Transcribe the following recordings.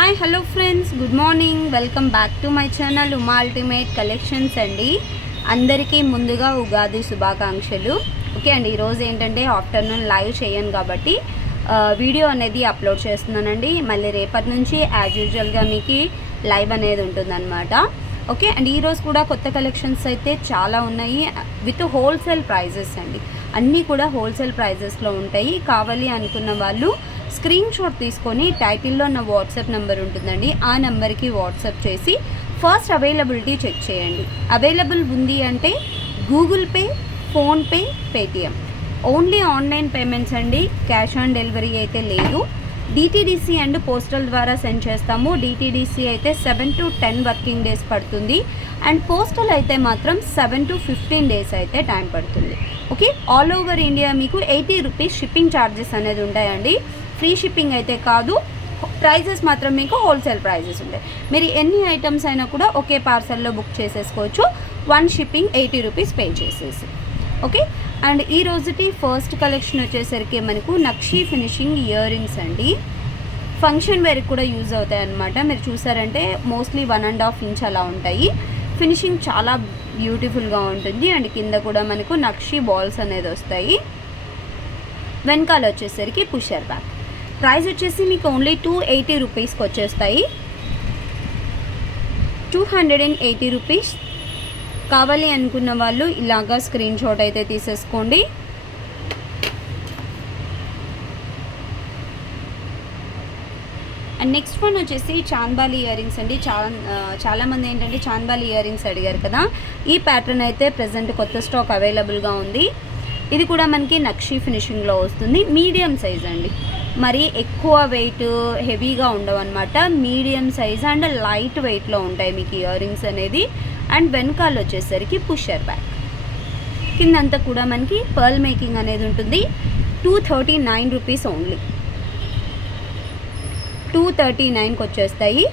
Hi hello friends, good morning. Welcome back to my channel Uma ultimate collections అండి. అందరికీ ముందుగా ఉగాది శుభాకాంక్షలు. ఓకే అండి, ఈరోజు ఏంటంటే ఆఫ్టర్నూన్ లైవ్ చేయను కాబట్టి వీడియో అనేది అప్లోడ్ చేస్తున్నానండి. మళ్ళీ రేపటి నుంచి యాజ్ యూజువల్గా మీకు లైవ్ అనేది ఉంటుందన్నమాట. ఓకే అండ్ ఈరోజు కూడా కొత్త కలెక్షన్స్ అయితే చాలా ఉన్నాయి విత్ హోల్సేల్ ప్రైజెస్ అండి. అన్నీ కూడా హోల్సేల్ ప్రైజెస్లో ఉంటాయి. కావాలి అనుకున్న వాళ్ళు స్క్రీన్ షాట్ తీసుకొని టైటిల్లో నా వాట్సాప్ నెంబర్ ఉంటుందండి, ఆ నెంబర్కి వాట్సాప్ చేసి ఫస్ట్ అవైలబిలిటీ చెక్ చేయండి. అవైలబుల్ ఉంది అంటే Google pay, PhonePe, Paytm only online payments అండి. క్యాష్ ఆన్ డెలివరీ అయితే లేదు. డిటీడీసీ అండ్ పోస్టల్ ద్వారా సెండ్ చేస్తాము. డిటీడీసీ అయితే 7 to 10 వర్కింగ్ డేస్ పడుతుంది అండ్ పోస్టల్ అయితే మాత్రం 7 to 15 డేస్ అయితే టైం పడుతుంది. ఓకే, ఆల్ ఓవర్ ఇండియా మీకు 80 రూపీస్ షిప్పింగ్ ఛార్జెస్ అనేది ఉంటాయండి. ఫ్రీ షిప్పింగ్ అయితే కాదు, ప్రైజెస్ మాత్రం మీకు హోల్సేల్ ప్రైజెస్ ఉంటాయి. మీరు ఎన్ని ఐటమ్స్ అయినా కూడా ఒకే పార్సల్లో బుక్ చేసేసుకోవచ్చు. 1 షిప్పింగ్ 80 రూపీస్ పే చేసేసి. ఓకే అండ్ ఈ రోజుటి ఫస్ట్ కలెక్షన్ వచ్చేసరికి మనకు నక్షీ ఫినిషింగ్ ఇయర్ రింగ్స్ అండి. ఫంక్షన్ వేర్కి కూడా యూజ్ అవుతాయి అన్నమాట. మీరు చూసారంటే మోస్ట్లీ 1.5 ఇంచ్ అలా ఉంటాయి. ఫినిషింగ్ చాలా బ్యూటిఫుల్గా ఉంటుంది అండ్ కింద కూడా మనకు నక్షీ బాల్స్ అనేది వస్తాయి. వెనకాల వచ్చేసరికి పుషర్ బ్యాక్. ప్రైస్ వచ్చేసి మీకు ఓన్లీ 280 రూపీస్కి వచ్చేస్తాయి. 280 రూపీస్. కావాలి అనుకున్న వాళ్ళు ఇలాగా స్క్రీన్ షాట్ అయితే తీసేసుకోండి. అండ్ నెక్స్ట్ వన్ వచ్చేసి చాంద్బాలి ఇయర్ రింగ్స్ అండి. చాలామంది ఏంటంటే చాంద్బాలి ఇయర్ రింగ్స్ అడిగారు కదా. ఈ ప్యాటర్న్ అయితే ప్రజెంట్ కొత్త స్టాక్ అవైలబుల్గా ఉంది. ఇది కూడా మనకి నక్షీ ఫినిషింగ్లో వస్తుంది. మీడియం సైజ్ అండి, మరి ఎక్కువ వెయిట్ హెవీగా ఉండవు అనమాట. మీడియం సైజ్ అండ్ లైట్ వెయిట్లో ఉంటాయి మీకు ఇయర్ రింగ్స్ అనేది. అండ్ వెనకాల వచ్చేసరికి పుషర్ బ్యాక్. కిందంతా కూడా మనకి పర్ల్ మేకింగ్ అనేది ఉంటుంది. 239 రూపీస్ ఓన్లీ. 239కి వచ్చేస్తాయి.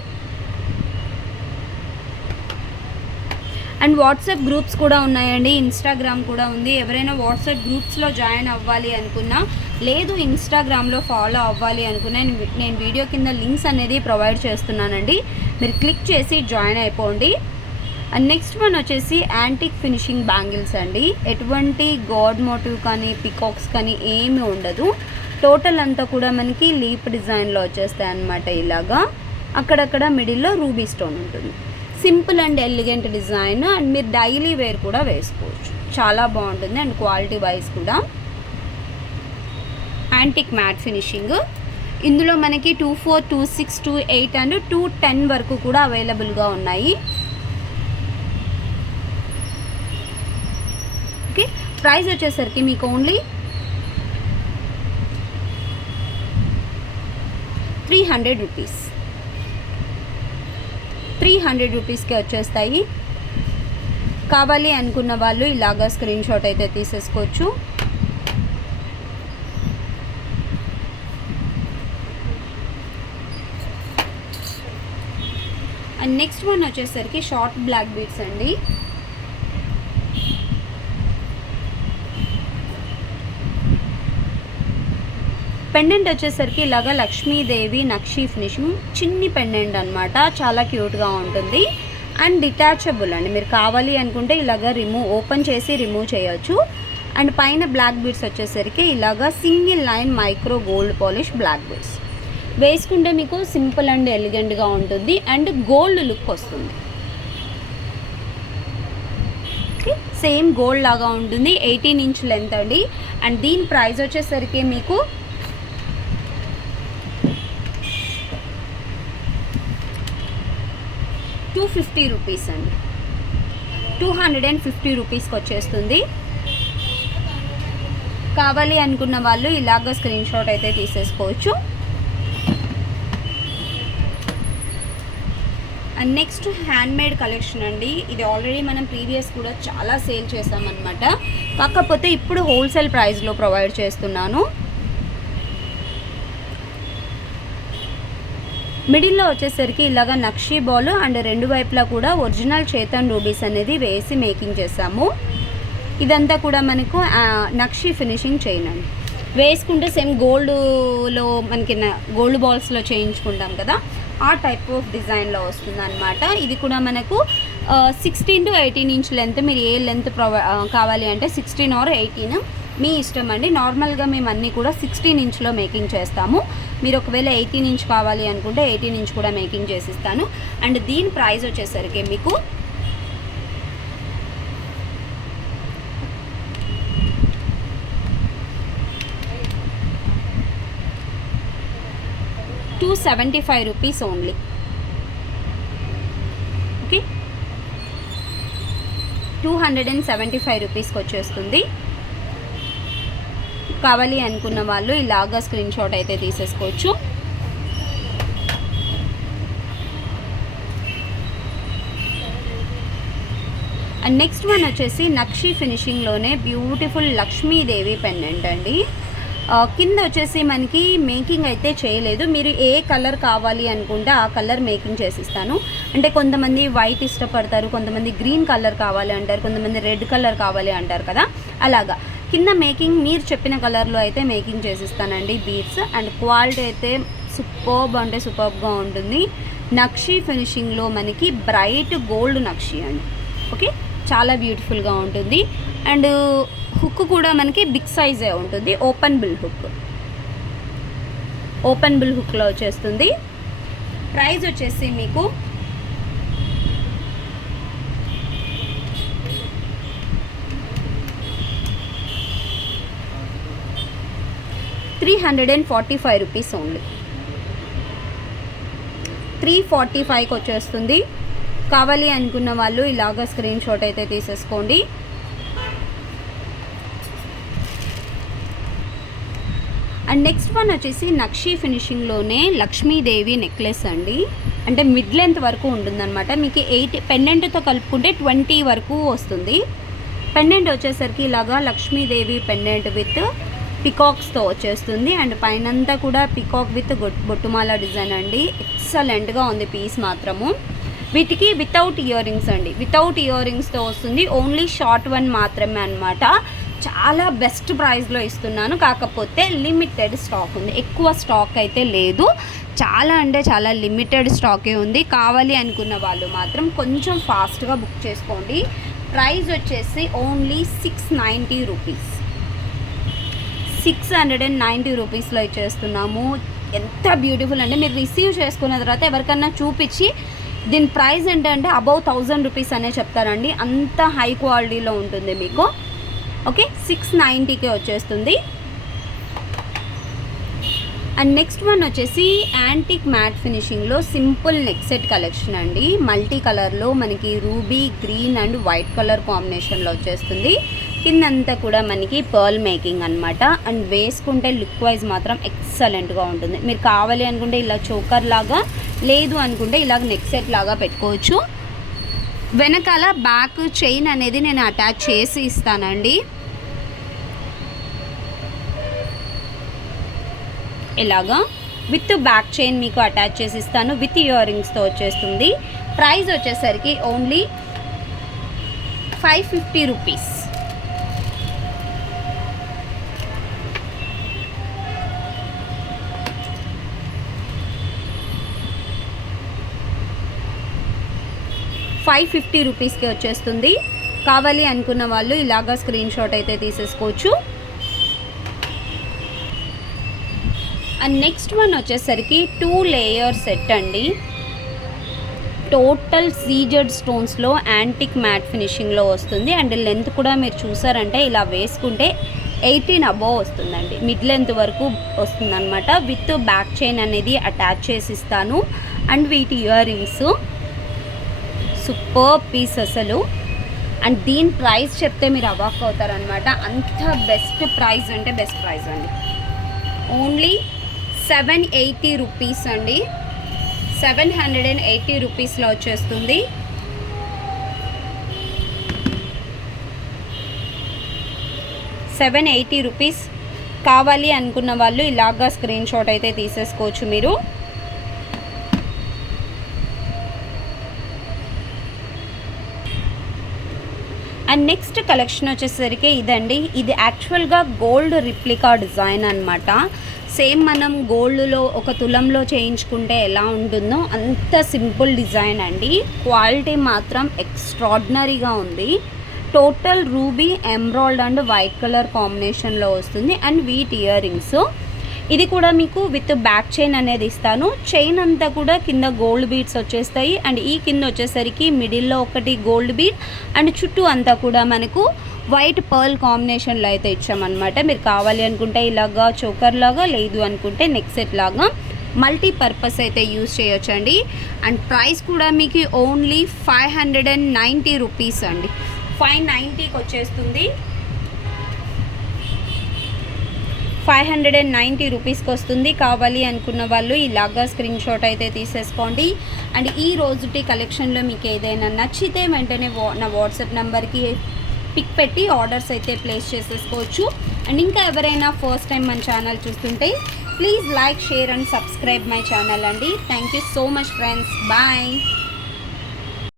అండ్ వాట్సాప్ గ్రూప్స్ కూడా ఉన్నాయండి, ఇన్స్టాగ్రామ్ కూడా ఉంది. ఎవరైనా వాట్సాప్ గ్రూప్స్లో జాయిన్ అవ్వాలి అనుకున్నా, లేదు ఇన్స్టాగ్రామ్లో ఫాలో అవ్వాలి అనుకున్నా, నేను వీడియో కింద లింక్స్ అనేది ప్రొవైడ్ చేస్తున్నానండి. మీరు క్లిక్ చేసి జాయిన్ అయిపోండి. అండ్ నెక్స్ట్ వన్ వచ్చేసి యాంటిక్ ఫినిషింగ్ బ్యాంగిల్స్ అండి. ఎటువంటి గాడ్ మోటివ్ కానీ పికాక్స్ కానీ ఏమీ ఉండదు. టోటల్ అంతా కూడా మనకి లీప్ డిజైన్లో వచ్చేస్తాయి అన్నమాట. ఇలాగా అక్కడక్కడ మిడిల్లో రూబీ స్టోన్ ఉంటుంది. Simple and elegant design and మీరు డైలీ వేర్ కూడా వేసుకోవచ్చు. చాలా బాగుంటుంది అండ్ క్వాలిటీ వైజ్ కూడా. Antique matte finishing. ఇందులో మనకి 24, 26, 28 అండ్ 210 వరకు కూడా అవైలబుల్గా ఉన్నాయి. ఓకే, ప్రైస్ వచ్చేసరికి మీకు ఓన్లీ 300 రూపీస్. 300 రూపీస్కి వచ్చేస్తాయి. కావాలి అనుకున్న వాళ్ళు ఇలాగా స్క్రీన్ షాట్ అయితే తీసేసుకోవచ్చు. అండ్ నెక్స్ట్ వన్ వచ్చేసరికి షార్ట్ బ్లాక్ బీడ్స్ అండి. పెండెంట్ వచ్చేసరికి ఇలాగా లక్ష్మీదేవి నక్షీ ఫినిషింగ్ చిన్ని పెండెంట్ అనమాట. చాలా క్యూట్గా ఉంటుంది అండ్ డిటాచబుల్ అండి. మీరు కావాలి అనుకుంటే ఇలాగా ఓపెన్ చేసి రిమూవ్ చేయొచ్చు. అండ్ పైన బ్లాక్ బీడ్స్ వచ్చేసరికి ఇలాగా single line micro gold polish black beads వేసుకుంటే మీకు సింపుల్ అండ్ ఎలిగెంట్గా ఉంటుంది అండ్ గోల్డ్ లుక్ వస్తుంది. సేమ్ గోల్డ్ లాగా ఉంటుంది. 18 ఇంచ్ లెంత్ అండి. అండ్ దీని ప్రైస్ వచ్చేసరికి మీకు 250 రూపీస్ అండి. 250 రూపీస్కి వచ్చేస్తుంది. కావాలి అనుకున్న వాళ్ళు ఇలాగ స్క్రీన్ షాట్ అయితే తీసేసుకోవచ్చు. అండ్ నెక్స్ట్ హ్యాండ్మేడ్ కలెక్షన్ అండి. ఇది ఆల్రెడీ మనం ప్రీవియస్ కూడా చాలా సేల్ చేసామన్నమాట. కాకపోతే ఇప్పుడు హోల్సేల్ ప్రైస్లో ప్రొవైడ్ చేస్తున్నాను. మిడిల్లో వచ్చేసరికి ఇలాగ నక్షీ బాల్ అండ్ రెండు వైపులా కూడా ఒరిజినల్ చేతన్ రూబీస్ అనేది వేసి మేకింగ్ చేసాము. ఇదంతా కూడా మనకు నక్షీ ఫినిషింగ్ చైన్ అండి. వేసుకుంటే సేమ్ గోల్డ్లో మనకి గోల్డ్ బాల్స్లో చేయించుకుంటాం కదా, ఆ టైప్ ఆఫ్ డిజైన్లో వస్తుంది అనమాట. ఇది కూడా మనకు 16 to 18 ఇంచ్ లెంత్. మీరు ఏ లెంత్ కావాలి అంటే 16 or 18 మీ ఇష్టం అండి. నార్మల్గా మేము అన్నీ కూడా 16 ఇంచ్లో మేకింగ్ చేస్తాము. మీరు ఒకవేళ 18 ఇంచ్ కావాలి అనుకుంటే 18 ఇంచ్ కూడా మేకింగ్ చేసిస్తాను. అండ్ దీని ప్రైస్ వచ్చేసరికి మీకు 275 రూపీస్ ఓన్లీ. ఓకే, 275 రూపీస్కి వచ్చేస్తుంది. కావాలి అనుకున్న వాళ్ళు ఇలాగా స్క్రీన్ షాట్ అయితే తీసేసుకోవచ్చు. అండ్ నెక్స్ట్ వన్ వచ్చేసి నక్షి ఫినిషింగ్లోనే బ్యూటిఫుల్ లక్ష్మీదేవి పెండెంట్ అండి. కింద వచ్చేసి మనకి మేకింగ్ అయితే చేయలేదు. మీరు ఏ కలర్ కావాలి అనుకుంటే ఆ కలర్ మేకింగ్ చేసిస్తాను. అంటే కొంతమంది వైట్ ఇష్టపడతారు, కొంతమంది గ్రీన్ కలర్ కావాలి అంటారు, కొంతమంది రెడ్ కలర్ కావాలి అంటారు కదా, అలాగా కింద మేకింగ్ మీరు చెప్పిన కలర్లో అయితే మేకింగ్ చేసిస్తానండి బీడ్స్. అండ్ క్వాలిటీ అయితే సూపర్బ్ అంటే సూపర్బ్గా ఉంటుంది. నక్షి ఫినిషింగ్లో మనకి బ్రైట్ గోల్డ్ నక్షి అండి. ఓకే, చాలా బ్యూటిఫుల్గా ఉంటుంది. అండ్ హుక్ కూడా మనకి బిగ్ సైజే ఉంటుంది. ఓపెన్ బిల్ హుక్లో వచ్చేస్తుంది. ప్రైస్ వచ్చేసి మీకు 345 రూపీస్ ఓన్లీ. 345కి వచ్చేస్తుంది. కావాలి అనుకున్న వాళ్ళు ఇలాగా స్క్రీన్ షాట్ అయితే తీసేసుకోండి. అండ్ నెక్స్ట్ వన్ వచ్చేసి నక్షి ఫినిషింగ్లోనే లక్ష్మీదేవి నెక్లెస్ అండి. అంటే మిడ్ లెంత్ వరకు ఉంటుందన్నమాట. మీకు 8 పెండెంట్తో కలుపుకుంటే 20 వరకు వస్తుంది. పెండెంట్ వచ్చేసరికి ఇలాగా లక్ష్మీదేవి పెండెంట్ విత్ పికాక్స్తో వచ్చేస్తుంది. అండ్ పైనంతా కూడా పికాక్ విత్ బొట్టుమాల డిజైన్ అండి. ఎక్సలెంట్గా ఉంది పీస్ మాత్రము. వీటికి వితౌట్ ఇయర్ రింగ్స్ అండి, వితౌట్ ఇయర్ రింగ్స్తో వస్తుంది. ఓన్లీ షార్ట్ వన్ మాత్రమే అనమాట. చాలా బెస్ట్ ప్రైస్లో ఇస్తున్నాను. కాకపోతే లిమిటెడ్ స్టాక్ ఉంది, ఎక్కువ స్టాక్ అయితే లేదు. చాలా అంటే చాలా లిమిటెడ్ స్టాకే ఉంది. కావాలి అనుకున్న వాళ్ళు మాత్రం కొంచెం ఫాస్ట్గా బుక్ చేసుకోండి. ప్రైస్ వచ్చేసి ఓన్లీ 690 రూపీస్. 690 రూపీస్లో ఇచ్చేస్తున్నాము. ఎంత బ్యూటిఫుల్ అంటే మీరు రిసీవ్ చేసుకున్న తర్వాత ఎవరికన్నా చూపించి దీని ప్రైస్ ఏంటంటే అబౌవ్ 1000 రూపీస్ అనే చెప్తారండి. అంత హై క్వాలిటీలో ఉంటుంది మీకు. ఓకే, 690కే వచ్చేస్తుంది. అండ్ నెక్స్ట్ వన్ వచ్చేసి యాంటిక్ మ్యాట్ ఫినిషింగ్లో సింపుల్ నెక్ సెట్ కలెక్షన్ అండి. మల్టీ కలర్లో మనకి ruby, green and white colour కాంబినేషన్లో వచ్చేస్తుంది. కిందంతా కూడా మనకి పర్ల్ మేకింగ్ అనమాట. అండ్ వేసుకుంటే లుక్ వైజ్ మాత్రం ఎక్సలెంట్గా ఉంటుంది. మీరు కావాలి అనుకుంటే ఇలా చోకర్ లాగా, లేదు అనుకుంటే ఇలాగ నెక్ సెట్ లాగా పెట్టుకోవచ్చు. వెనకాల బ్యాక్ చైన్ అనేది నేను అటాచ్ చేసి ఇస్తానండి. ఇలాగా విత్ బ్యాక్ చైన్ మీకు అటాచ్ చేసి ఇస్తాను. విత్ ఇయర్ రింగ్స్తో వచ్చేస్తుంది. ప్రైస్ వచ్చేసరికి ఓన్లీ 550 రూపీస్. $550 రూపీస్కి వచ్చేస్తుంది. కావాలి అనుకున్న వాళ్ళు ఇలాగా స్క్రీన్ షాట్ అయితే తీసేసుకోవచ్చు. అండ్ నెక్స్ట్ వన్ వచ్చేసరికి 2 లేయర్ సెట్ అండి. టోటల్ సీజెడ్ స్టోన్స్లో యాంటిక్ మ్యాట్ ఫినిషింగ్లో వస్తుంది. అండ్ లెంత్ కూడా మీరు చూసారంటే ఇలా వేసుకుంటే 18 అబోవ్ వస్తుందండి. మిడ్ లెంత్ వరకు వస్తుందన్నమాట. విత్ బ్యాక్ చైన్ అనేది అటాచ్ చేసి ఇస్తాను. అండ్ వీటి ఇయర్ రింగ్స్ సూపర్ పీస్ అసలు. అండ్ దీని ప్రైస్ చెప్తే మీరు అవాక్ అవుతారనమాట. అంత బెస్ట్ ప్రైస్ అంటే బెస్ట్ ప్రైస్ అండి. ఓన్లీ 780 రూపీస్ అండి. 780 రూపీస్లో వచ్చేస్తుంది. $780 కావాలి అనుకున్న వాళ్ళు ఇలాగా స్క్రీన్ షాట్ అయితే తీసేసుకోవచ్చు మీరు. అండ్ నెక్స్ట్ కలెక్షన్ వచ్చేసరికి ఇదండి. ఇది యాక్చువల్గా గోల్డ్ రిప్లికా డిజైన్ అనమాట. సేమ్ మనం గోల్డ్లో ఒక తులంలో చేయించుకుంటే ఎలా ఉంటుందో అంత సింపుల్ డిజైన్ అండి. క్వాలిటీ మాత్రం ఎక్స్ట్రాడినరీగా ఉంది. Total ruby, emerald and white colour కాంబినేషన్లో వస్తుంది. And wheat ear rings. ఇది కూడా మీకు విత్ బ్యాక్ చైన్ అనేది ఇస్తాను. చైన్ అంతా కూడా కింద గోల్డ్ బీడ్స్ వచ్చేస్తాయి. అండ్ ఈ కింద వచ్చేసరికి మిడిల్లో ఒకటి గోల్డ్ బీడ్ అండ్ చుట్టూ అంతా కూడా మనకు వైట్ పర్ల్ కాంబినేషన్లో అయితే ఇచ్చామన్నమాట. మీరు కావాలి అనుకుంటే ఇలాగా చోకర్ లాగా, లేదు అనుకుంటే నెక్ సెట్ లాగా మల్టీపర్పస్ అయితే యూజ్ చేయొచ్చండి. అండ్ ప్రైస్ కూడా మీకు ఓన్లీ 590 రూపీస్ అండి. 590కి వచ్చేస్తుంది. 590 రూపీస్కి వస్తుంది. కావాలి అనుకున్న వాళ్ళు ఇలాగా స్క్రీన్ షాట్ అయితే తీసేసుకోండి. అండ్ ఈ రోజుటి కలెక్షన్లో మీకు ఏదైనా నచ్చితే వెంటనే నా వాట్సాప్ నెంబర్కి పిక్ పెట్టి ఆర్డర్స్ అయితే ప్లేస్ చేసేసుకోవచ్చు. అండ్ ఇంకా ఎవరైనా ఫస్ట్ టైం మన ఛానల్ చూస్తుంటే please like, share and subscribe my channel అండి. Thank you so much friends. Bye.